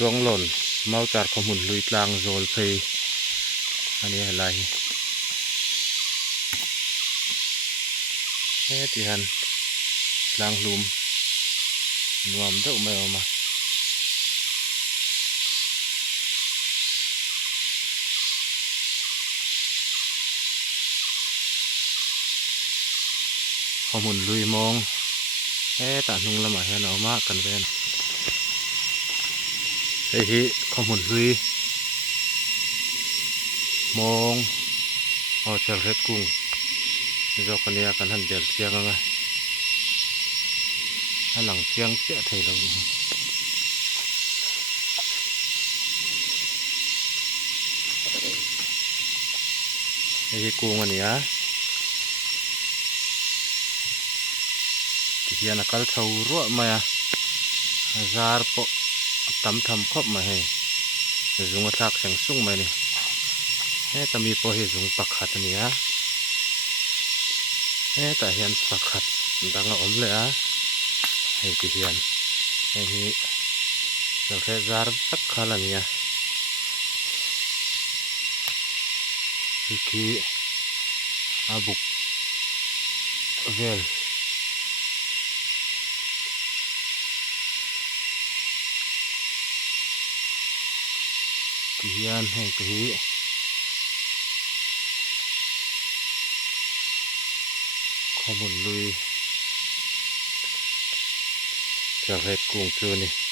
สวงหล่นเมาจากขมุนลุยกลางโซลเพลอันนี้อะไรที่หันกลางลุมรวมเท่าไม่ออกมาขมุนลุยมองตาหนุ่งละหมาดเอามากกันเป็นที่ขมุนลุยมองเอาเชลเฮ็ดกุ้งจอกกันเนี่ยกันหันเดือดเชียงไงให้หลังเชียงเจ้าไทยเราที่กุ้งอันนี้ที่นักการเช่ารั้วมาซาร์ปตำทำครบมาให้จุงกระทักเสียงสุ่งมาเนี่ยแต่มีพอเหตุจุงปักขัดนี่แต่เห็นปักขัดดังอมเลยให้ที่เห็นให้เราแค่ซาร์ปักขัดนี่ที่อาบุกเวลที่ยันให้ที่ขมุนลุยจะเฮ็ดกุ้งตัวนี้